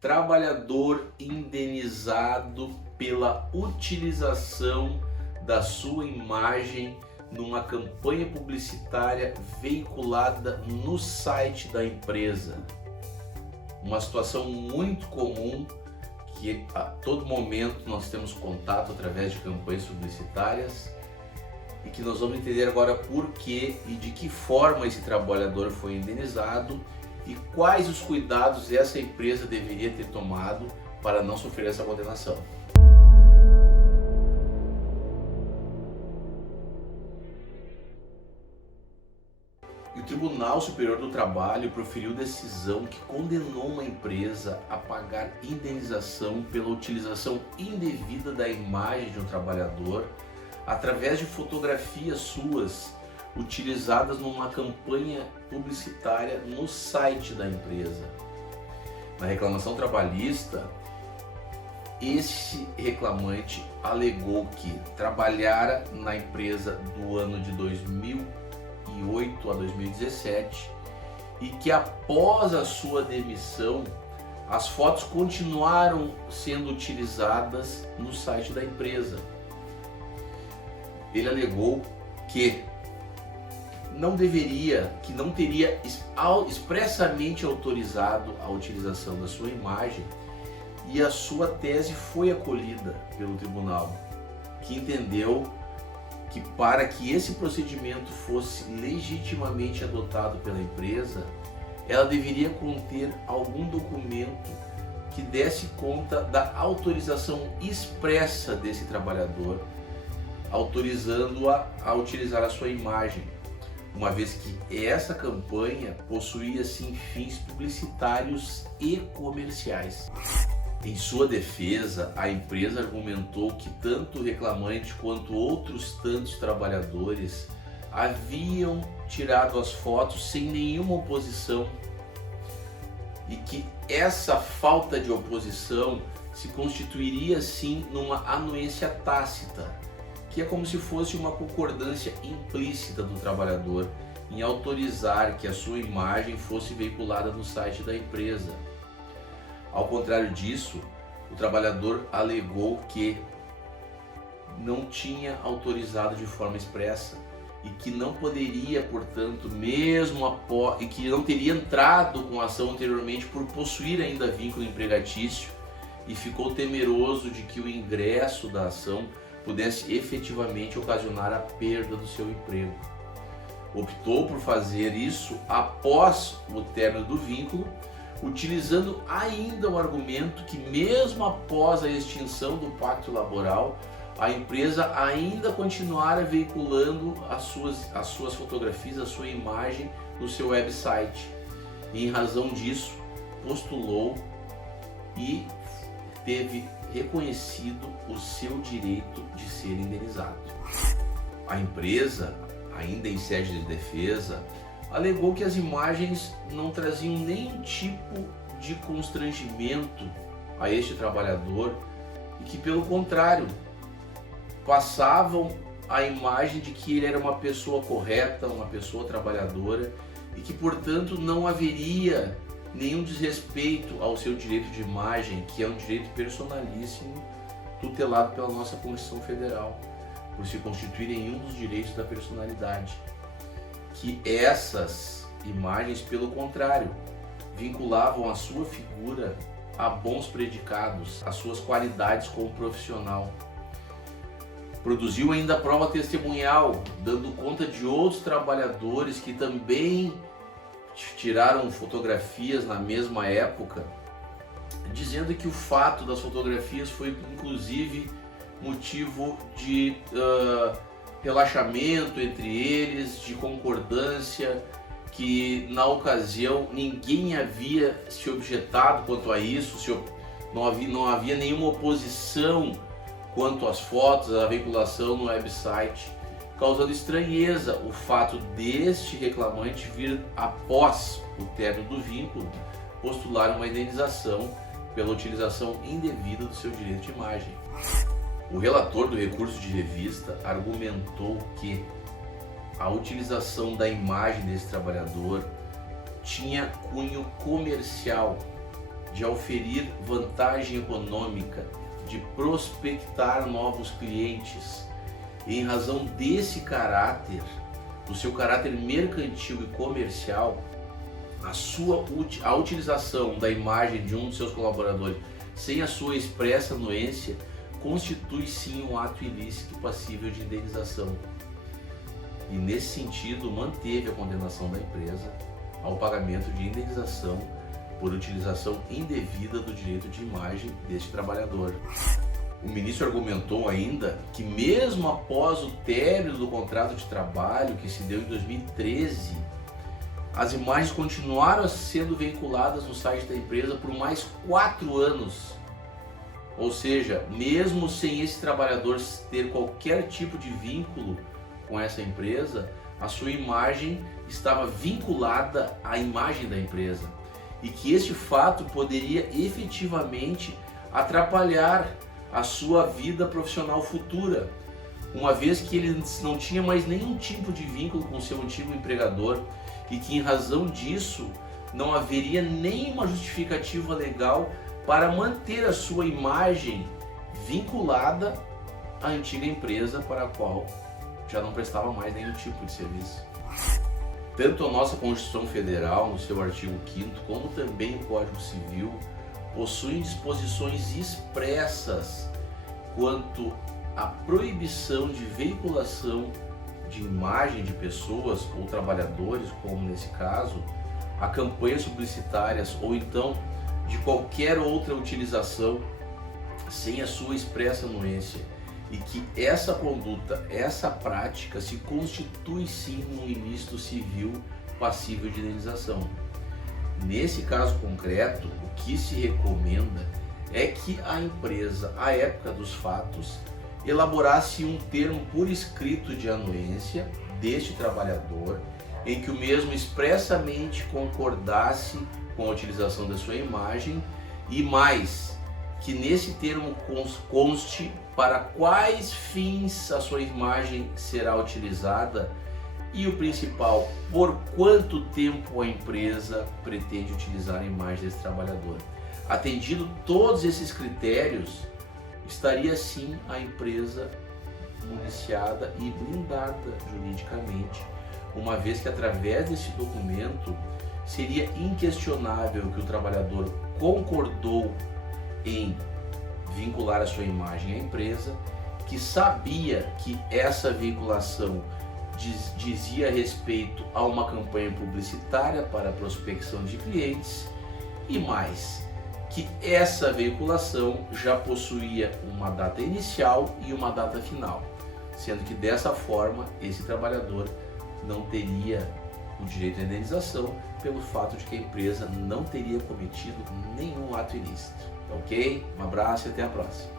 Trabalhador indenizado pela utilização da sua imagem numa campanha publicitária veiculada no site da empresa. Uma situação muito comum que a todo momento nós temos contato através de campanhas publicitárias e que nós vamos entender agora por que e de que forma esse trabalhador foi indenizado e quais os cuidados essa empresa deveria ter tomado para não sofrer essa condenação. E o Tribunal Superior do Trabalho proferiu decisão que condenou uma empresa a pagar indenização pela utilização indevida da imagem de um trabalhador através de fotografias suas utilizadas numa campanha publicitária no site da empresa. Na reclamação trabalhista, esse reclamante alegou que trabalhara na empresa do ano de 2008 a 2017 e que após a sua demissão, as fotos continuaram sendo utilizadas no site da empresa. Ele alegou que não teria expressamente autorizado a utilização da sua imagem, e a sua tese foi acolhida pelo tribunal, que entendeu que para que esse procedimento fosse legitimamente adotado pela empresa, ela deveria conter algum documento que desse conta da autorização expressa desse trabalhador, autorizando-a a utilizar a sua imagem, uma vez que essa campanha possuía sim fins publicitários e comerciais. Em sua defesa, a empresa argumentou que tanto o reclamante quanto outros tantos trabalhadores haviam tirado as fotos sem nenhuma oposição e que essa falta de oposição se constituiria sim numa anuência tácita, que é como se fosse uma concordância implícita do trabalhador em autorizar que a sua imagem fosse veiculada no site da empresa. Ao contrário disso, o trabalhador alegou que não tinha autorizado de forma expressa e que não poderia, portanto, e que não teria entrado com a ação anteriormente por possuir ainda vínculo empregatício e ficou temeroso de que o ingresso da ação pudesse efetivamente ocasionar a perda do seu emprego. Optou por fazer isso após o término do vínculo, utilizando ainda o argumento que mesmo após a extinção do pacto laboral, a empresa ainda continuara veiculando as suas fotografias, a sua imagem no seu website. E em razão disso, postulou e teve reconhecido o seu direito de ser indenizado. A empresa, ainda em sede de defesa, alegou que as imagens não traziam nenhum tipo de constrangimento a este trabalhador e que, pelo contrário, passavam a imagem de que ele era uma pessoa correta, uma pessoa trabalhadora e que, portanto, não haveria nenhum desrespeito ao seu direito de imagem, que é um direito personalíssimo, tutelado pela nossa Constituição Federal, por se constituir em um dos direitos da personalidade. Que essas imagens, pelo contrário, vinculavam a sua figura a bons predicados, as suas qualidades como profissional. Produziu ainda prova testemunhal, dando conta de outros trabalhadores que também tiraram fotografias na mesma época, dizendo que o fato das fotografias foi inclusive motivo de relaxamento entre eles, de concordância, que na ocasião ninguém havia se objetado quanto a isso, não havia nenhuma oposição quanto às fotos, à veiculação no website, causando estranheza o fato deste reclamante vir, após o término do vínculo, postular uma indenização pela utilização indevida do seu direito de imagem. O relator do recurso de revista argumentou que a utilização da imagem desse trabalhador tinha cunho comercial, de auferir vantagem econômica, de prospectar novos clientes. E em razão desse caráter, do seu caráter mercantil e comercial, a utilização da imagem de um dos seus colaboradores sem a sua expressa anuência constitui sim um ato ilícito passível de indenização. E nesse sentido manteve a condenação da empresa ao pagamento de indenização por utilização indevida do direito de imagem deste trabalhador. O ministro argumentou ainda que mesmo após o término do contrato de trabalho, que se deu em 2013, as imagens continuaram sendo vinculadas no site da empresa por mais 4 anos. Ou seja, mesmo sem esse trabalhador ter qualquer tipo de vínculo com essa empresa, a sua imagem estava vinculada à imagem da empresa. E que este fato poderia efetivamente atrapalhar a sua vida profissional futura, uma vez que ele não tinha mais nenhum tipo de vínculo com seu antigo empregador e que em razão disso não haveria nenhuma justificativa legal para manter a sua imagem vinculada à antiga empresa para a qual já não prestava mais nenhum tipo de serviço. Tanto a nossa Constituição Federal, no seu artigo 5º, como também o Código Civil, possuem disposições expressas quanto à proibição de veiculação de imagem de pessoas ou trabalhadores, como nesse caso, a campanhas publicitárias ou então de qualquer outra utilização sem a sua expressa anuência, e que essa conduta, essa prática se constitui sim um ilícito civil passível de indenização. Nesse caso concreto, o que se recomenda é que a empresa, à época dos fatos, elaborasse um termo por escrito de anuência deste trabalhador, em que o mesmo expressamente concordasse com a utilização da sua imagem e mais, que nesse termo conste para quais fins a sua imagem será utilizada e o principal, por quanto tempo a empresa pretende utilizar a imagem desse trabalhador. Atendido todos esses critérios, estaria sim a empresa municiada e blindada juridicamente, uma vez que através desse documento seria inquestionável que o trabalhador concordou em vincular a sua imagem à empresa, que sabia que essa vinculação dizia respeito a uma campanha publicitária para a prospecção de clientes e mais, que essa veiculação já possuía uma data inicial e uma data final, sendo que dessa forma esse trabalhador não teria o direito à indenização pelo fato de que a empresa não teria cometido nenhum ato ilícito. Ok? Um abraço e até a próxima.